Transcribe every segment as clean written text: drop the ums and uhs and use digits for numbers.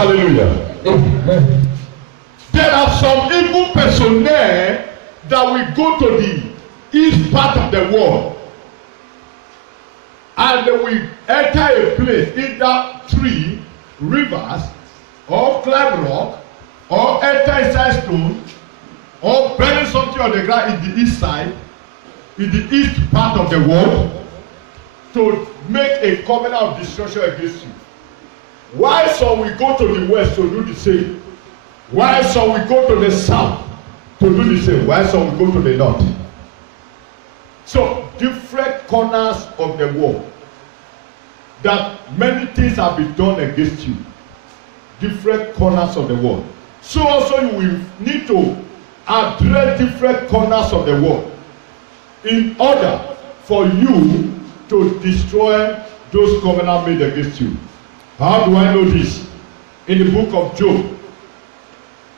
hallelujah. Amen. There are some evil personnel that will go to the east part of the world, and they will enter a place, either tree, rivers, or climb rock, or enter inside stone, or bury something on the ground in the east side, in the east part of the world, to make a covenant of destruction against you. Why some will go to the west to do the same? Why some will go to the south to do the same? Why some will go to the north? So different corners of the world, that many things have been done against you. Different corners of the world. So also you will need to address different corners of the world in order for you to destroy those covenants made against you. How do I know this? In the book of Job.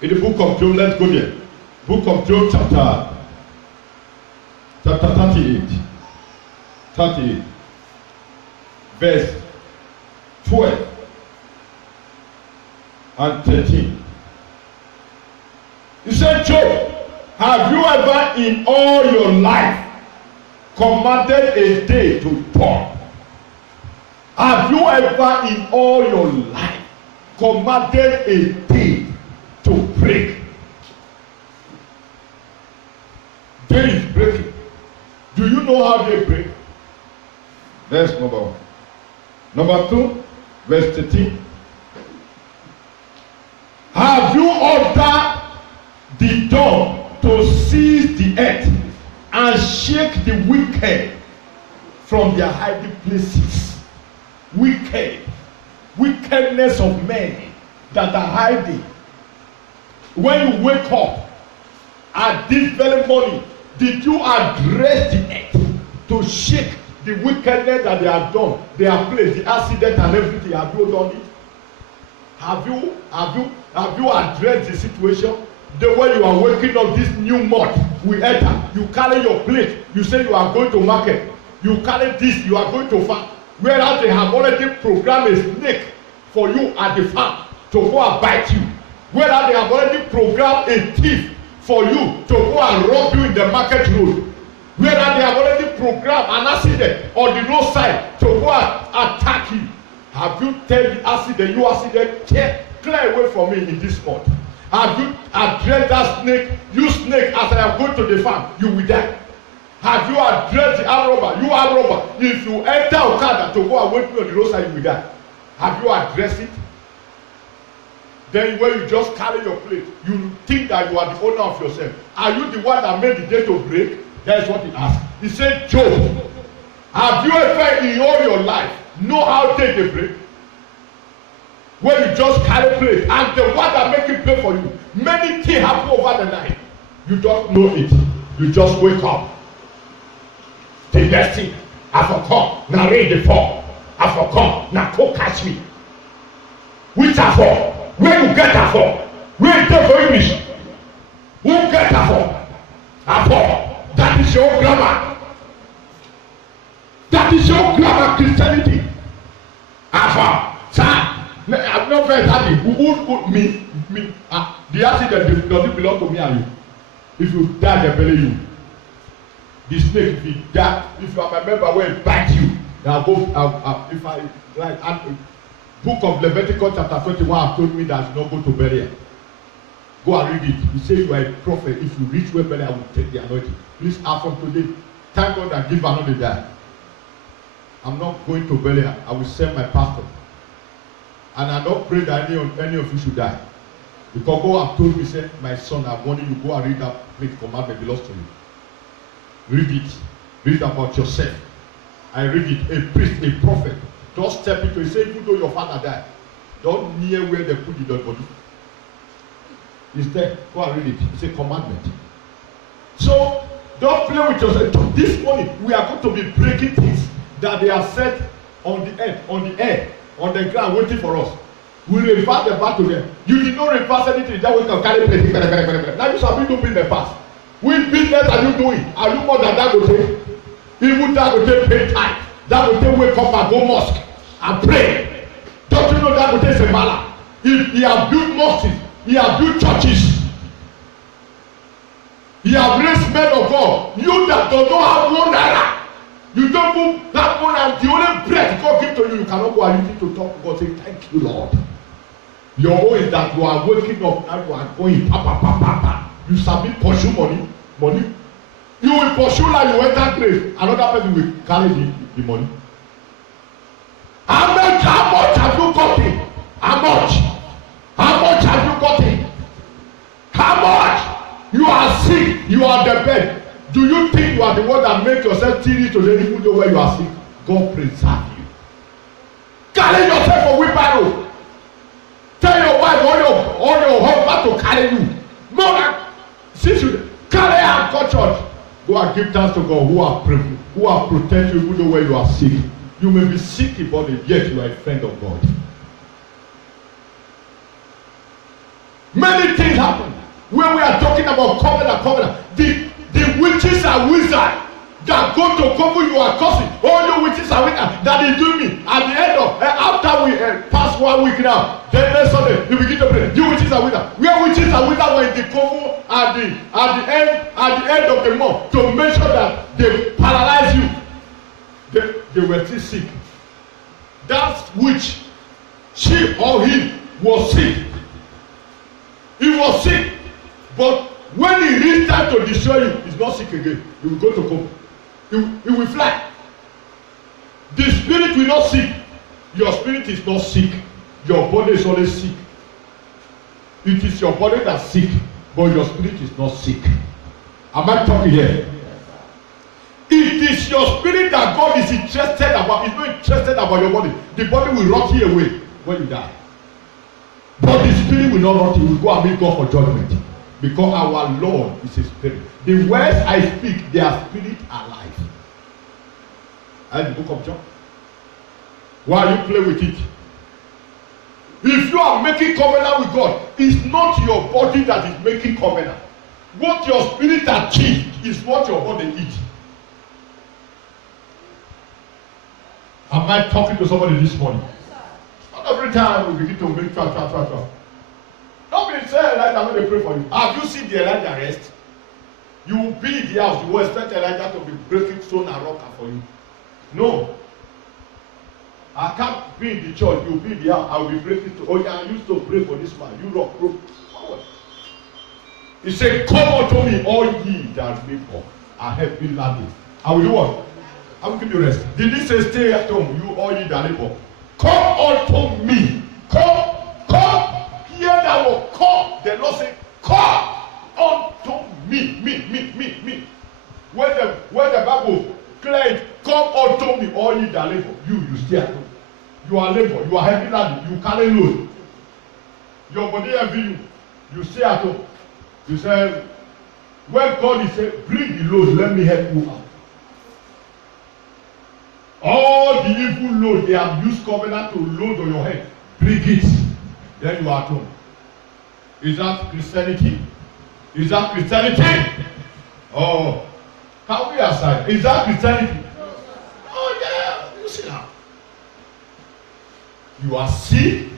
In the book of Job, let's go there. Book of Job chapter 38. 38. Verse 12 and 13. He said, Job, have you ever in all your life commanded a day to turn? Have you ever in all your life commanded a day to break? Day is breaking. Do you know how they break? That's number one. Number 2, verse 13. Have you ordered the dawn to seize the earth and shake the wicked from their hiding places? Wickedness of men that are hiding. When you wake up at this very morning, did you address the earth to shake the wickedness that they have done, their place, the accident and everything? Have you done it? Have you addressed the situation? The way you are waking up this new month, we enter. You carry your plate. You say you are going to market. You carry this. You are going to farm. Whereas they have already programmed a snake for you at the farm to go and bite you. Whereas they have already programmed a thief for you to go and rob you in the market road. Whereas they have already programmed an accident on the roadside to go and attack you. Have you tell the accident, you accident, clear away from me in this month? Have you addressed that snake? You snake, as I am going to the farm, you will die. Have you addressed the arm robber? You arm robber, if you enter Okada to go and wait me on the roadside, you will die. Have you addressed it? Then when you just carry your plate, you think that you are the owner of yourself. Are you the one that made the day to break? That is what he asked. He said, Job, have you ever in all your life know how day they break? When you just carry plate and the one that make it play for you, many things happen over the night. You don't know it. You just wake up. The next thing, I forgot. Now read the fall. I forgot. Now go catch me. Which are for? Where you get her for? Where is that for English? Who get her for? Her for. That is your grammar. That is your grammar Christianity. Her for. Sir, I'm not very happy. Who me? The accident doesn't belong to me and you. If you die, they bury you. The snake, if you die, if you are my member, will bite you. Now go. If I like, book of Leviticus chapter 21 have told me that you not go to burial. Go and read it. He say you are a prophet. If you reach where burial, I will take the anointing. Please, from today, thank God that give another die. I'm not going to burial. I will send my pastor. And I don't pray that any of you should die. Because God have told me, say, my son, I want you to go and read that great commandment belongs to you. Read it. Read about yourself. I read it. A priest, a prophet. Just step into it. Say, even though your father died, don't near where they put the dead body. It's there. Go and read it. It's a commandment. So, don't play with yourself. This morning, we are going to be breaking things that they are set on the air, on the ground, waiting for us. We reverse the back to them. You did not reverse anything. That we can carry plenty. Now you shall be doing in the past. Which business are you doing? Are you more than Dangote? Even Dangote pay time. Dangote wake up and go mosque and pray. Don't you know Dangote is a mala? He has built mosques, he has built churches, he has raised men of God. You that does not have 1 naira, you don't put that one, and the only bread God give to you, you cannot go and use it to talk to God, say thank you Lord. Your own is that you are waking up and you are going pa pa pa pa pa. You submit pursue money. You will pursue like you enter grave. Another person will carry the money. How much have you gotten? How much have you gotten? How much? You are sick. You are the bed. Do you think you are the one that make yourself teeny to the even though where you are sick? God preserve you. Carry yourself for wheelbarrow. Tell your wife or your husband to carry you. No, since you carry and go church, go and give thanks to God who have protected you even though where you are sick. You may be sick in body, yet you are a friend of God. Many things happen when we are talking about covenant. The witches and wizards that go to cover you are cursing. All you witches and wizards that they do me at the end of after we pass 1 week now, then next Sunday you begin to pray. You witches and wizards, where witches and wizards were in the cover at the end of the month to make sure that they paralyze you. They were still sick. That witch, she or he was sick. He was sick, but when he reached time to destroy you, he's not sick again. He will go to coma. He will fly. The spirit will not sick. Your spirit is not sick. Your body is always sick. It is your body that's sick, but your spirit is not sick. Am I talking here? It is your spirit that God is interested about. He's not interested about your body. The body will rot you away when you die. But the spirit will not rot you. He will go and meet God for judgment. Because our Lord is a spirit. The words I speak, they are spirit alive. And the book of John. Why you play with it? If you are making covenant with God, it's not your body that is making covenant. What your spirit achieved is what your body eats. Am I talking to somebody this morning? Not every time we begin to make tra. Don't be saying Elijah when they pray for you. Have you seen the Elijah rest? You will be in the house. You will expect Elijah to be breaking stone and rock for you. No. I can't be in the church. You will be in the house. I will be breaking stone. Oh yeah, I used to pray for this man. You rock. He said, come unto me, all ye that labor and heavy laden. I will do what? I will give you rest. Did he say stay at home, you all ye that labor? Come unto me. Come. Hear that word, come. The Lord said, come unto me. When the Bible declares, come unto me, all ye that labor. You stay at home. You are labor. You are heavy laden. You carry load. Your body heavy you. You stay at home. You say, when God is saying, bring the load, let me help you out. All the evil load they have used covenant to load on your head, bring it. Then you are at home. Is that Christianity? Is that Christianity? Oh, can we aside? Is that Christianity? Oh yeah, you see now. You are sick,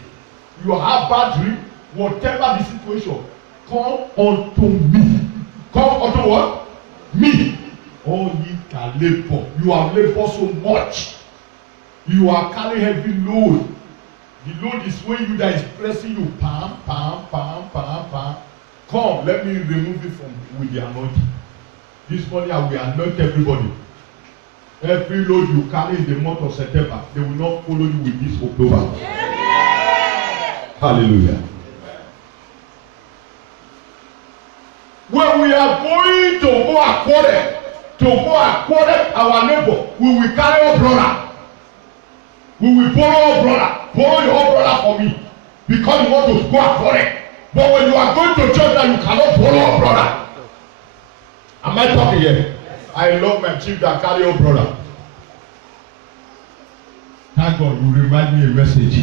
you have bad dream, whatever the situation, come unto me. Come unto what? Me. Oh, ye can labor. You have labored so much. You are carrying heavy load. The load is when you that is pressing you. Pam. Come, let me remove it from with the anointing. This morning I will anoint everybody. Every load you carry in the month of September, they will not follow you with this October. Yeah. Hallelujah. When we are going to go according our neighbor, we will carry our brother. We will borrow our brother. Borrow your brother for me. Because you want to go according. But when you are going to church now, you cannot borrow our brother. Am I talking here? I love my chief that carry your brother. Thank God you remind me a message.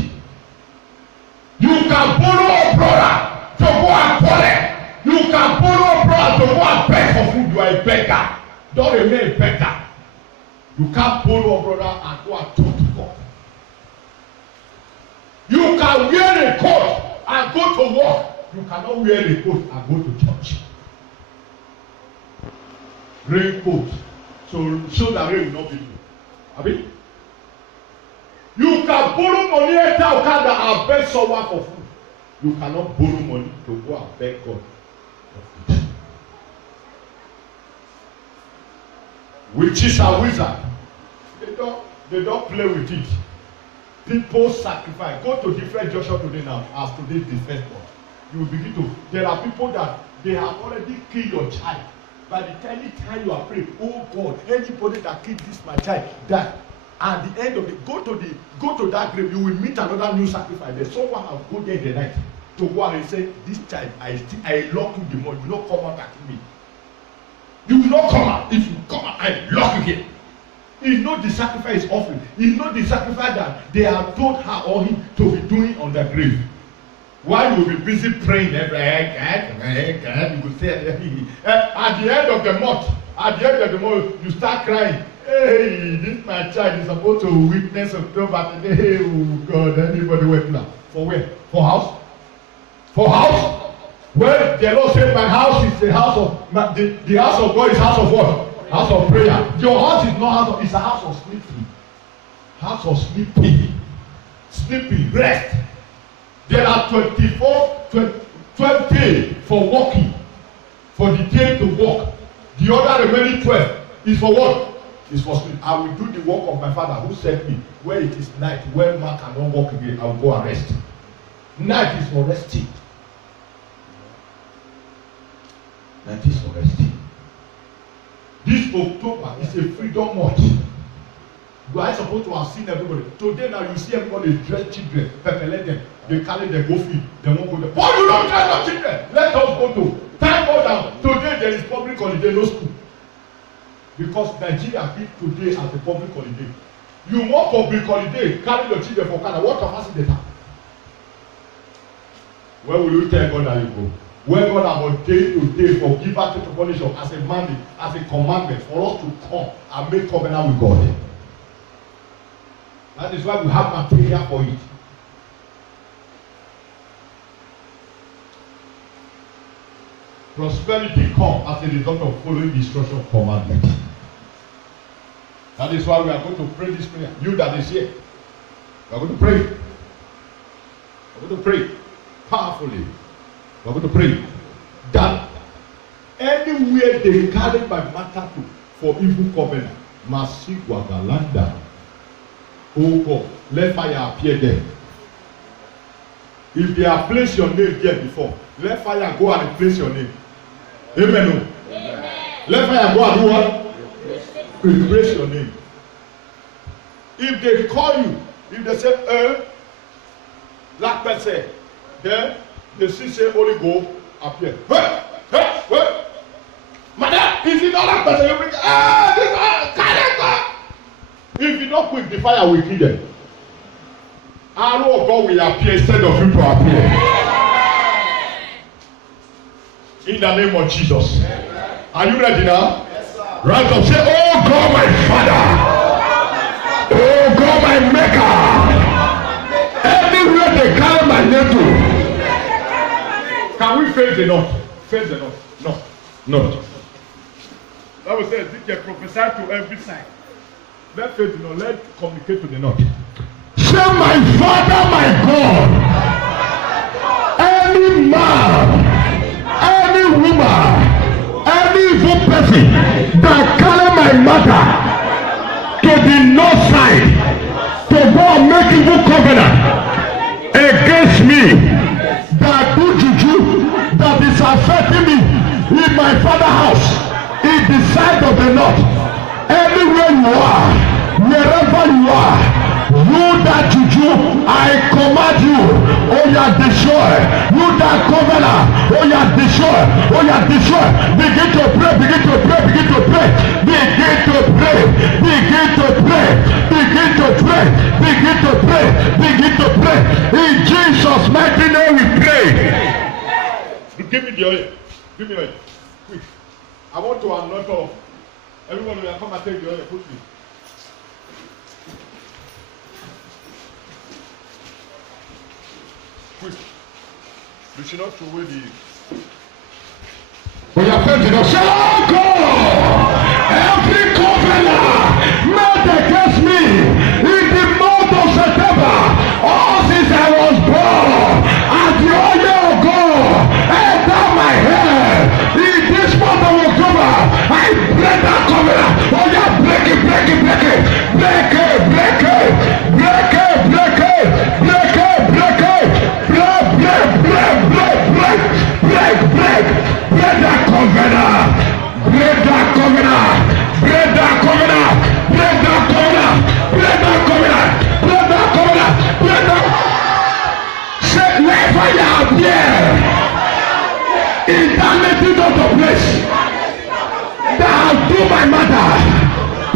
You can borrow a brother to go according. You can borrow a brother to go and beg for food. You are a beggar. Don't remain a beggar. You can't borrow a brother and go and talk to God. You can wear a coat and go to work, you cannot wear a coat and go to church. Raincoat, so that rain will not be you. Abi? You can borrow money enter Okada and beg someone for food. You cannot borrow money to go and beg God for food. Witches and wizards, they don't play with it. People sacrifice. Go to different Joshua today now, as today's the first one. You will begin to. There are people that they have already killed your child. By the time you are praying, oh God, anybody that killed this my child, that at the end of it, go to that grave, you will meet another new sacrifice. There's someone will go there in the night to go and say, this child, I lock you the more, you will not come out at me. You will not come out. If you come out, I lock you here. He knows the sacrifice is offering. He knows the sacrifice that they have told her or him to be doing on the grave. While you will be busy praying, you will say, at the end of the month, you start crying. Hey, this my child is supposed to witness October today. Hey, oh God, anybody wait now? For where? For house? For house? Well, the Lord said, my house is the house of, the house of God is house of what? House of prayer. Your house is not house of, it's a house of sleeping. House of sleeping. Sleeping, rest. There are 12 days for walking. For the day to walk. The other remaining 12 is for what? It's for sleep. I will do the work of my Father who sent me. Where it is night, where man cannot walk again, I will go and rest. Night is for resting. Night is for resting. This October is a freedom month. You are supposed to have seen everybody. Today now you see everybody dress children, pepper them, they carry them, go feed, they won't go there. Why you don't dress no children? Let us go to. Time go down. Today there is public holiday, no school. Because Nigeria give today as a public holiday. You want public holiday, carry your children for Canada. What capacity they have? Where will you tell God that you go? Where God about day to day for giver to punishment as a mandate, as a commandment for us to come and make covenant with God. That is why we have material for it. Prosperity comes as a result of following the instruction of commandment. That is why we are going to pray this prayer. You that is here, we are going to pray. We are going to pray powerfully. We are going to pray that anywhere they carry my matter to for evil covenant, Masigwa Galanda, oh God, let fire appear there. If they have placed your name there before, let fire go and replace your name. Amen. Amen. Let fire go and do what? Replace your name. If they call you, if they say, black person, then they see say Holy Ghost appear. Hey, madam, if you not that person, you bring, if you not quick, the fire will kill them. Arrow of God will appear instead of you to appear. In the name of Jesus. Are you ready now? Yes, sir. Rise up, say, oh God, my Father. Oh God, my Maker. Anywhere they carry my name to. Can we face the north? Face the north. No. No. That will say, you can prophesy to every side. Let's face the north. Let's communicate to the north. Say, my Father, my God. Any man, any woman, any evil person that carry my matter to the north side to go and make evil covenant against me, that do juju, that is affecting me in my father's house, in the side of the north, anywhere you are, wherever you are, you that juju, I command you, oh yeah, destroy. You that covenant, oh yeah, destroy. Oh yeah, destroy. Begin to pray, begin to pray, begin to pray. Begin to pray, begin to pray, begin to pray, begin to pray, begin to pray. In Jesus' mighty name we pray. Give me the oil. Give me the oil. Quick. I want to anoint all. Everyone will come and take the oil quickly. Quick. You should not throw away the. We are faith in us. Oh God! Every covenant made against me in the month of September, all since I was born, at the oil of God, enter my head. In this month of October, I break that covenant. Oh yeah, break it, break it, break it, break it, break it, break it, break it, break it, break it, break, break, break, break, break, break, break, break that covenant, break that covenant, break that covenant, break that covenant, break that covenant, break that covenant, break that. Say, let fire appear in that native daughter place that has do my mother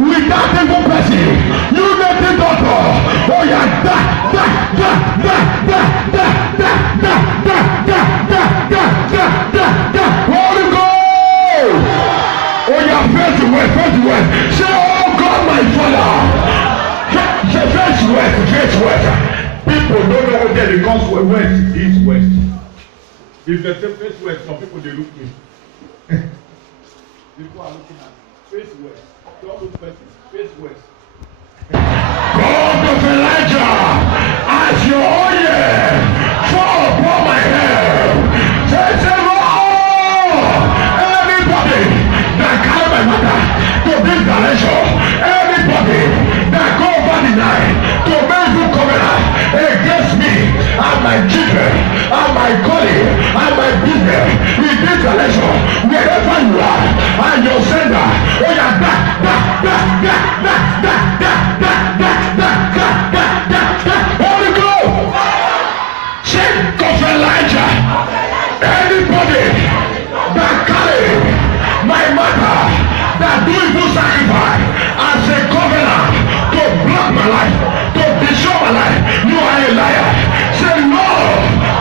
without even person. You native daughter, oh yeah, da da da da da da da da da da da da da da da. Holy Ghost, oh yeah, first word, first word. Say, oh God, my Father. Say first word, first word. People don't know whether it comes from west, east, west. If they say face west, some people they look me. People are looking at face west. Don't look face west. God of Elijah, as your oil fall upon my head, say, Lord, everybody that carry my mother to this direction, everybody that go over the night to make you covenant against me and my children and my calling and my business in this direction, wherever you are, and your sender, oh yeah, Holy Ghost, shake of Elijah, anybody that carry my mother that do evil sacrifice as a covenant to block my life, to destroy my life, you are a liar. Say no,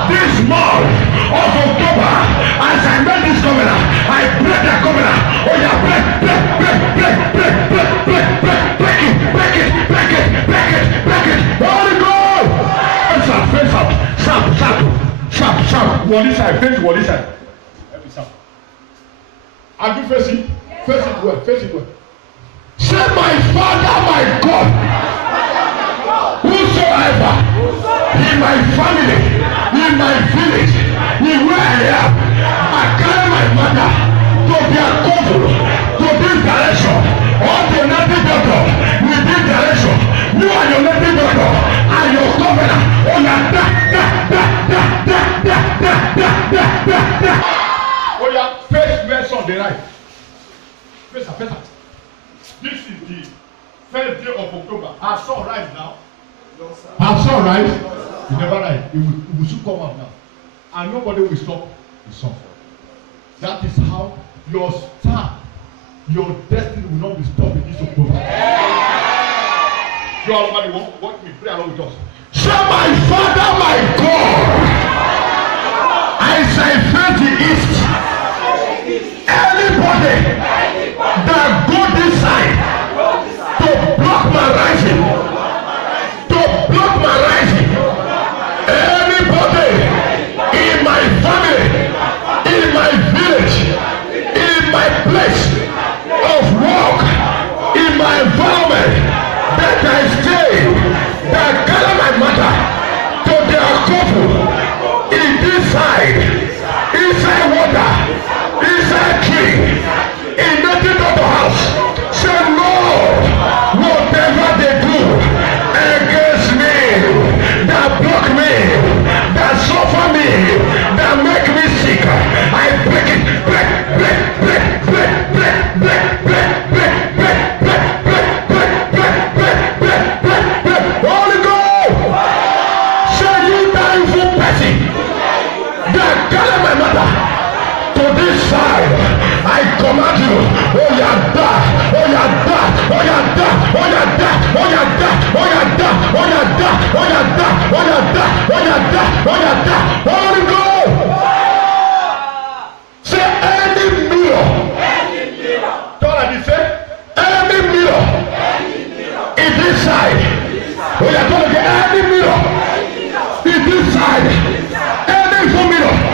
this month of October, as I make this covenant, I break that covenant. Oh yeah, break, break, break, break, break, break, break, break, break it, break it, break it, break it, break it. Holy Ghost, face up, sharp, sharp, sharp, sharp. One this side, face one this side. Every side. Are you facing? Face it well, face it well. Say, my Father, my God, whosoever in my family, in my village, in where I am, I carry my mother to be a couple to this direction, or to native daughter with this direction. You are your native daughter and your covenant. Oh yeah, da da da da da da da da da da. Oh yeah, face west on the right. Face up, face up. This is the first day of October. I saw right now. I saw right. You never right. It will soon come out now. And nobody will stop the song. That is how your star, your destiny will not be stopped in this October. You already want me pray along with us. Say, my Father, my God, I say face the east. Anybody that go this side to block my rising, to block my rising, anybody in my family, in my village, in my place of work, in my environment that I stay, that gather my mother to their couple in this side, inside water, inside tree, in nothing but the house. Say, Lord, whatever they do against me, that block me, that suffer me, that make me sick, I break it, break, break, break, break, break, break, break, break, break, break, break, break, break, break, break, break, break. Holy Ghost, say, you that evil person that gather my mother to this side, I command you, oh yeah, da, oh yeah, da, oh yeah, da, oh yeah, da, oh yeah, da, oh yeah, da, oh yeah, da, oh yeah, da, oh yeah, da, oh yeah, da, oh yeah, da. Holy Ghost, say, any mirror, Don't let me say, any mirror, in this side, oh yeah, don't get any mirror, in this side, any mirror.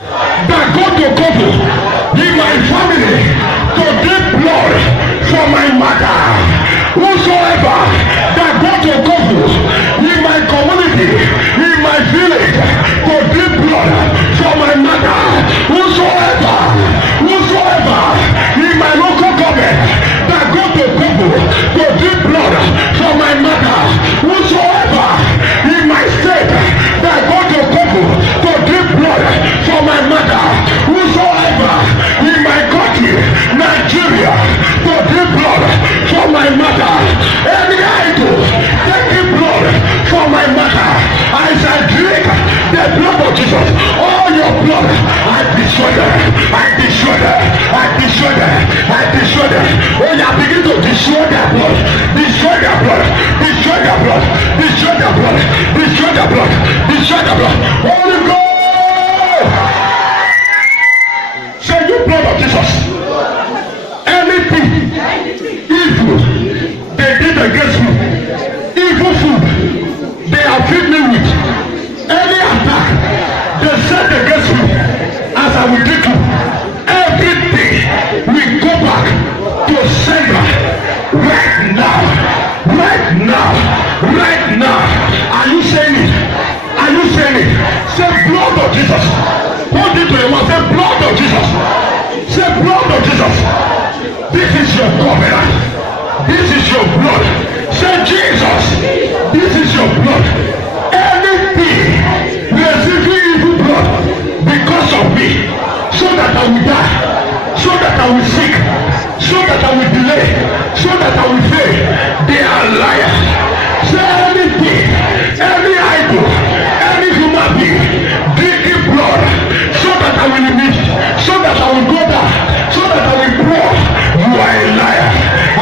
that go to couple in my family to drink blood for my mother. Whosoever that go to couple in my community, in my village, to drink blood for my mother. Whosoever in my local government that go to couple to drink blood for my mother. Whosoever in my state that go to couple to drink blood for my mother. Whosoever in my country, Nigeria, to drink blood for my mother. Any idol taking blood for my mother. I shall drink the blood of Jesus. All your blood, I destroy them. I destroy them. I destroy them. I destroy them. Oh, you begin to destroy their blood. Destroy their blood. Destroy their blood. Destroy their blood. Destroy their blood. Destroy their blood. Holy Ghost. Say you blood of Jesus. Anything evil they did against me, evil food they have fed me with, any attack they set against me as I will take you, everything will go back to sender right now, right now, right now. Are you saying it? Are you saying it? Say blood of Jesus. Hold it to your mouth. Say blood of Jesus. Say blood of Jesus. This is your covenant. This is your blood. Say Jesus. This is your blood. Anything receiving evil blood because of me, so that I will die, so that I will sick, so that I will delay, so that I will fail, they are liars. Say anything, any idol, any human being drinking blood, so that I will live, so that I will go down, so that I will pour. You are a liar.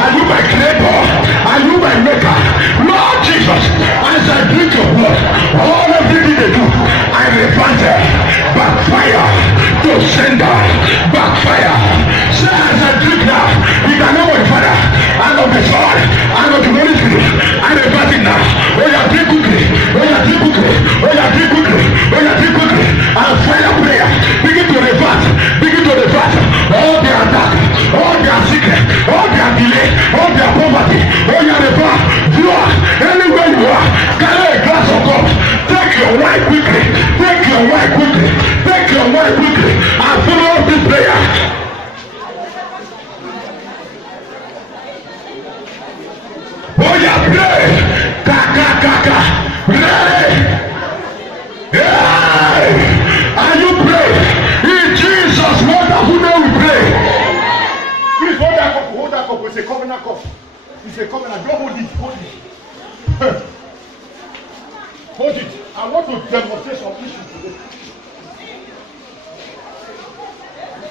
Are you my creator? Are you my maker? Lord Jesus, as I drink your blood, all everything they do, I reverse it. Backfire to sender. Backfire. Say as I drink now, in the name of the Father, and of the Son, and of the Holy Spirit, I reverse it now. Oh, you drink quickly. Oh, you drink quickly. Oh, you drink quickly. Oh, you drink quickly. And fire prayer. Begin to reverse. Begin to reverse. All their attack, all their secret, all their delay, all their poverty. Oh, you reverse. You are anywhere you are. Carry a glass of God. Take your wine quickly. Take your wine quickly. Take your wine quickly. And follow up this prayer. Oh, yeah, pray. Kaka. Pray. Hey. Are you praying? In Jesus' wonderful name we pray. Please hold that cup. Hold that cup. It's a covenant cup. It's a covenant. Don't hold it. Hold it. Hold it. I want to demonstrate some issues today.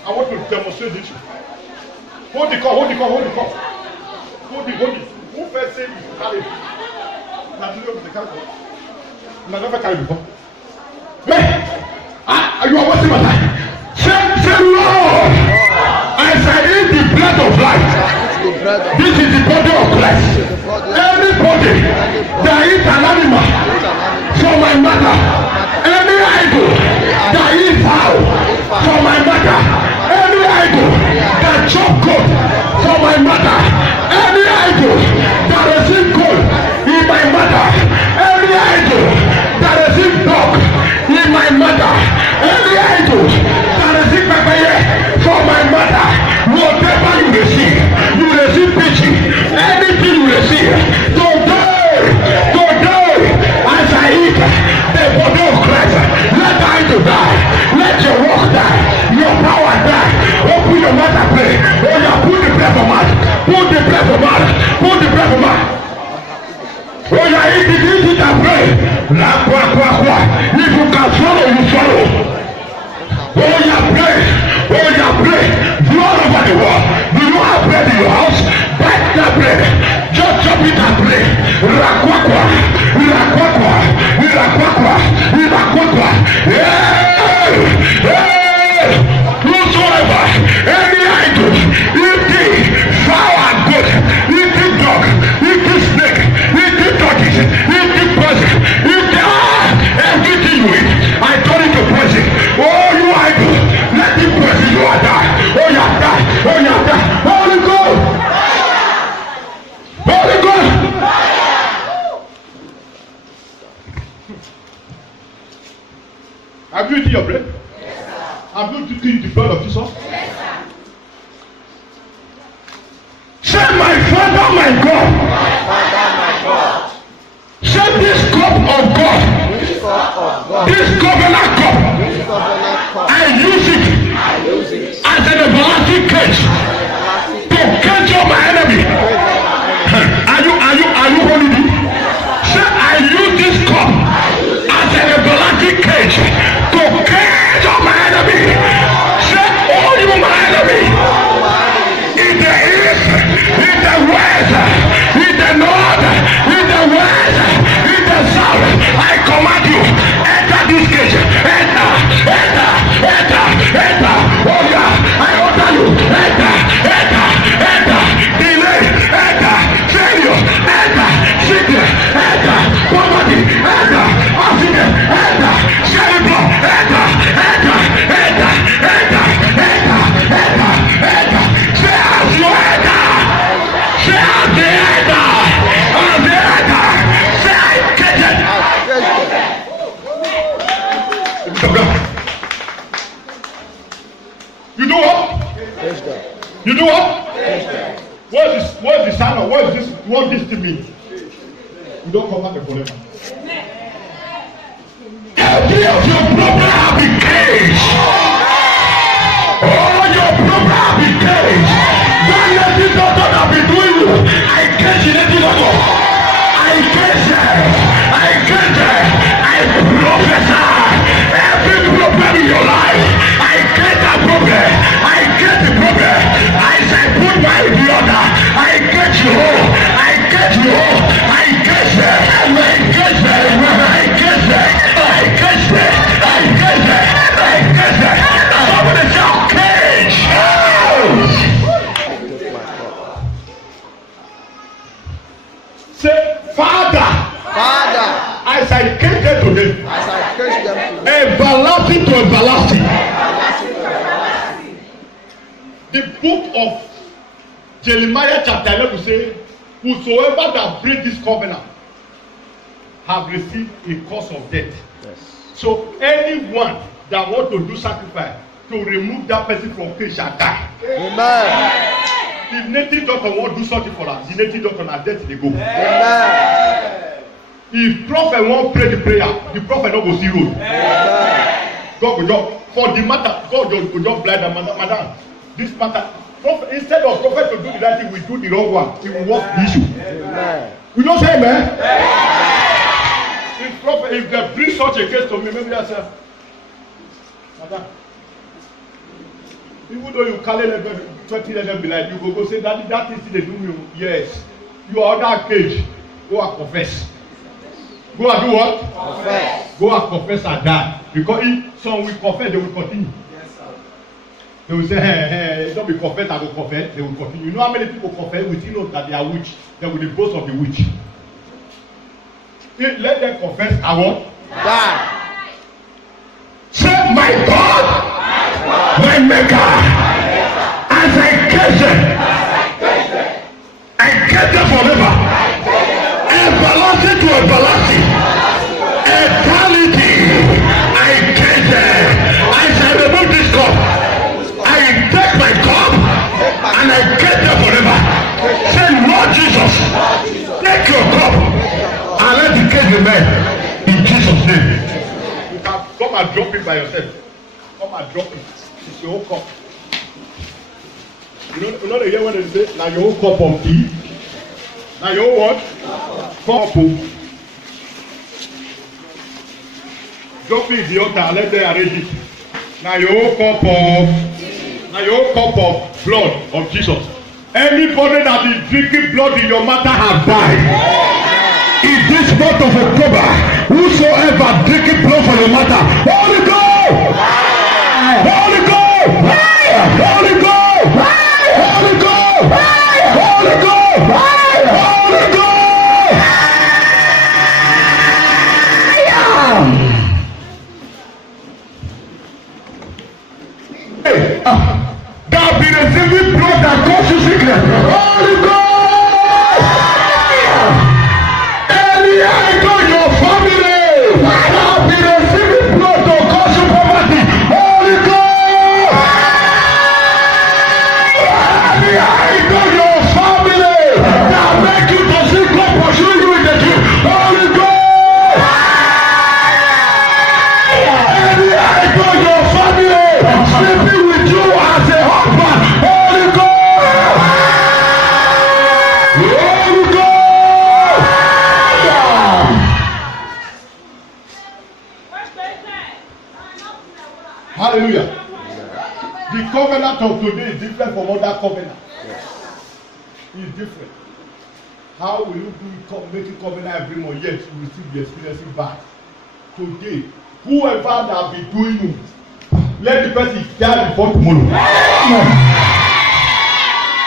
I want to demonstrate this. Hold the cup. Hold the cup. Hold the cup. Hold it. Hold it. Who first said you carry it? Now you know the carry it. I never carry before. Hey, you are wasting my time. Say Lord, as I eat the bread of life, this is the body of Christ. Anybody that eat an animal for my mother, any idol that eat fowl for my mother, any idol that chop goat for my mother, any idol that receive gold in my mother, any idol that receive dog in my mother, any idol that receive pepper for my mother, whatever you receive preaching, anything you receive today, as I eat the body of Christ, let the idol die, let your work die, your power die. Open your mouth and pray. Oh yeah, put the bread for mouth, put the bread for mouth, put the bread for mouth. Oh yeah, eat it and pray. If you can swallow, you swallow. Oh yeah, pray. Oh yeah, pray. You all over the world. Do you have bread in your house? Bite that bread. Just chop it and pray. Rakwakwa. Whosoever, any idol, eating fowl and goat, eating dog, eating snake, eating tortoise, eating poison, eating everything you eat, I turn it to poison. Oh, you idol. Have you taken the blood of Jesus? Say, my Father, my God. Say, this cup of God, this covenant cup, I use it as an everlasting cage to catch up my enemy. Are you holding it? Say, I use this cup as an everlasting cage to catch up my enemy. Say, all you my enemy, in the east, in the west, in the north, in the west, in the south, I command you, enter this cage. Enter. Oh yeah, I order you, enter. Delay, enter. Failure, enter. Sickness, enter. Poverty, enter. Accident, enter. Cerebral, enter. Say as you enter. Say as they enter. As they enter. Say I catch it. You do what? You do what? What is the sign of what this thing means? You don't come back forever. Every of your problem have been caged. All your problem have been caged. That native doctor that been doing you, I catch the native doctor. I catch I prophesy. Every problem in your life, I catch that problem. I catch the problem. As I put my blood, I catch you all. I catch you all. I catch them. I catch them. I catch them. I catch them. I catch them. I catch them. Somebody shout cage. Say, Father, as I catch them today, everlasting to everlasting. The book of Jeremiah chapter 11 say, whosoever that break this covenant have received a cause of death. Yes. So anyone that want to do sacrifice to remove that person from cage shall die. Amen. If native doctor want do something for us, the native doctor na death dey go. Amen. If prophet wan pray the prayer, the prophet no go see road. Amen. God go just for the matter, God go just blind am, madam. This matter, prophet, instead of prophet to do the right thing, we do the wrong one. He will work the issue. Amen. We don't say amen. If prophet, if they bring such a case to me, maybe I say, madam, even though you carry 20 level be like, you go say that thing they do me. Yes, you are under cage. Go and confess. Go and do what? Confess. Go and confess and die. Because if some will confess, they will continue. Yes, sir. They will say, hey, don't be confessed, I will confess. They will continue. You know how many people confess with you know that they are witch? They will the boast of the witch. Let them confess I what? Die. Say, my God, my Maker, as I catch them, I catch them forever. Everlasting to everlasting. Eternity. I catch them. As I remove this cup, I take my cup and I catch them forever. Say, Lord Jesus, take your cup and let it catch the man in Jesus' name. You can come and drop it by yourself. Come and drop it. It's your own cup. You know the year when they say, now your own cup of tea. Now your own what? Cup of. Drop it in the altar and let them arrange it. Now your own cup of. Now your own cup of blood of Jesus. Anybody that is drinking blood in your matter has died. In this month of October, whosoever drinking blood for your matter, Holy Ghost! Holy Ghost! Holy Ghost! Holy Ghost! Holy Ghost! Holy Ghost! Hey, that be receiving blood that causes sickness. Holy Ghost! I go your family. I be receiving blood to cause you poverty. Holy Ghost! Hallelujah. The covenant of today is different from other covenant. It's different. How will you do making covenant every month? Yet you will still be experiencing bad. Today, whoever that be doing you, let the person die before tomorrow.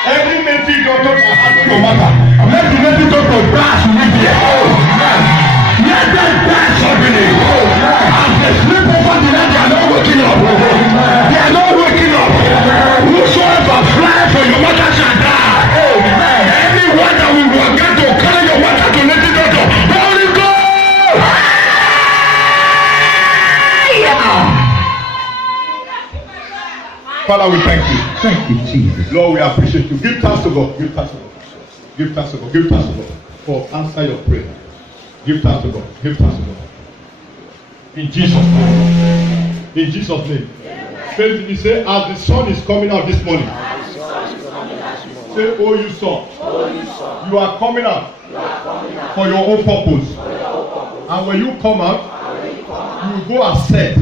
Every native doctor that handle your matter, let the native doctor dash with you. Let them die suddenly. As they sleep over the night, they are not waking up. They are not waking up. Whosoever fly for your matter shall die. Anyone that will forget to carry your matter to native doctor, Holy Ghost. Father, we thank you. Thank you, Jesus. Lord, we appreciate you. Give thanks to God. Give thanks to God. Give thanks to God. Give thanks to God for answer your prayer. Give thanks to God. Give thanks to God. In Jesus' name. In Jesus' name. Faith to me, say, as the sun is coming out this morning. Say, oh you sun. You are coming out for your own purpose. And when you come out, you will go and set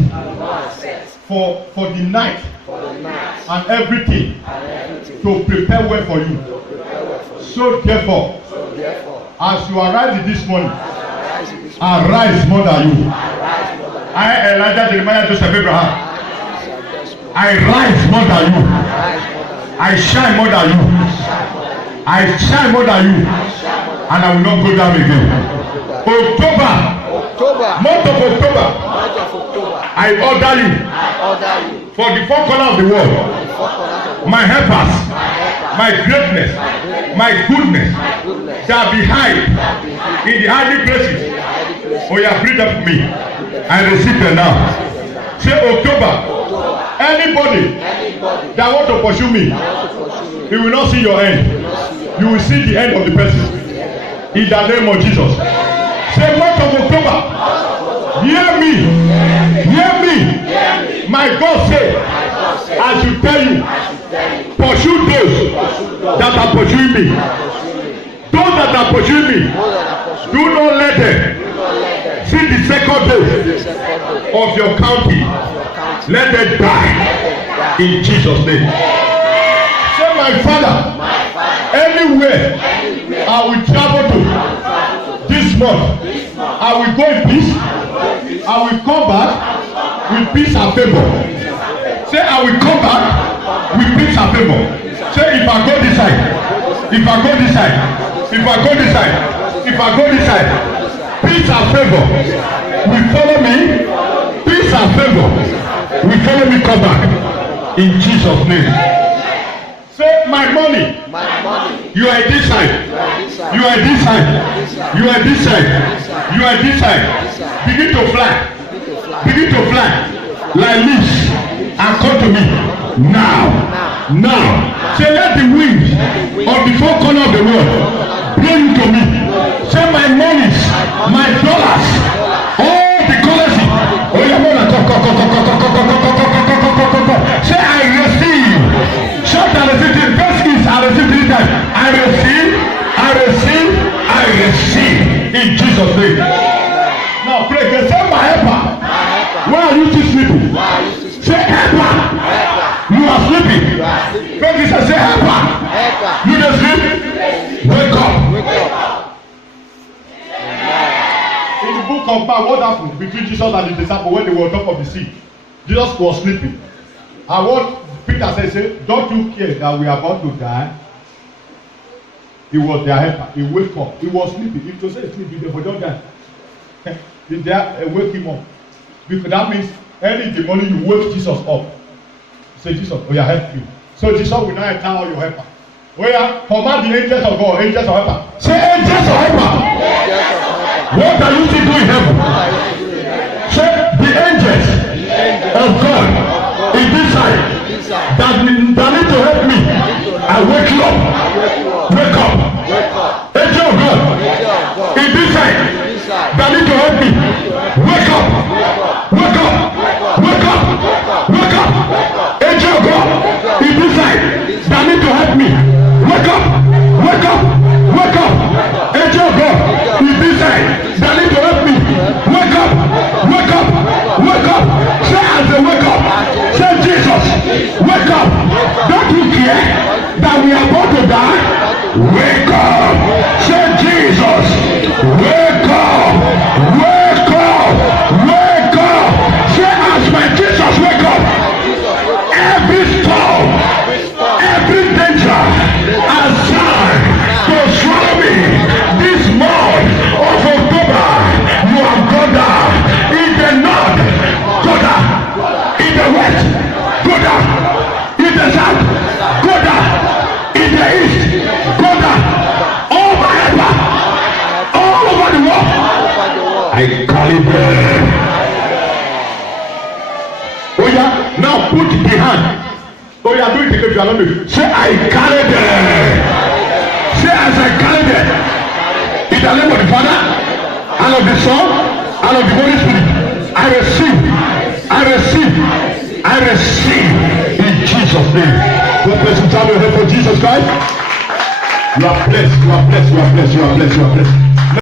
for the night and everything to prepare well for you. So therefore, as you arise this morning, arise more than you. I, Elijah, Jeremiah, Joseph, Abraham, I rise more than you. I shine more than you. I shine more than you. And I will not go down again. October, month of October, I order you for the four corners of the world. My helpers, my greatness, my goodness shall be hid in the hiding places. Oh yeah, breathe up me. I receive them now. Say October. Anybody that want to pursue me, he will not see your end. You will see the end of the person. In the name of Jesus. Say month of October. Hear me. Hear me. My God say, I should tell you, pursue those that are pursuing me. Those that are pursuing me, do not let them see the second day of your county. Let them die in Jesus' name. Say, my Father, anywhere I will travel to this month, I will go in peace. I will come back with peace and favor. Say, I will come back with peace and favor. Say, if I go this side, if I go this side, if I go this side, if I go this side, peace and favor will follow me. Peace and favor will follow me. Come back in Jesus' name. Say, my money. You are this side. You are this side. You are this side. You are this side. Begin to fly. Begin to fly like this and come to me now. Now. Say, let the wind of the four corners of the world blow you to me. Say, my monies, my dollars, all the currency. Oh, you want to say, I receive. Shout and receive. First is I receive 3 times. I receive, I receive, I receive. In Jesus' name. Now pray. Say, my helper. Why are you still sleeping? Say, helper. You are sleeping. Pray. Say, helper. You just sleep. Wake up. In the book of Mark, what happened between Jesus and the disciples when they were on top of the sea? Jesus was sleeping. And what Peter said, don't you care that we are about to die? He was their helper. He wake up. He was sleeping. If to say sleeping, they don't die. Did they wake him up? Because that means early in the morning you wake Jesus up. Say, Jesus, we are help you. So Jesus will now enter all your helper. We are command the angels of God, angels of helper. Say, angels of helper. What are you still doing in heaven? Say, the angels of God in this side that need to help me. I wake you up. Wake up. Angel of God in this side that need to help me. Wake up. Wake up. Wake up. Wake up. Angel of God in this side that need to help me. Wake up. Wake up. Wake up. Angel of God in this side that need to help me. Wake up. Wake up. Wake up. Say as they wake up. Say I carry them. Oh yeah, now put the hand. Oh yeah, do it again if you are not doing it. Say, I carry them. Say, as I carry them, in the name of the Father, and of the Son, and of the Holy Spirit, I receive, I receive, I receive in Jesus' name. God bless you. Turn your head for Jesus Christ. You are blessed, you are blessed, you are blessed, you are blessed, you are blessed.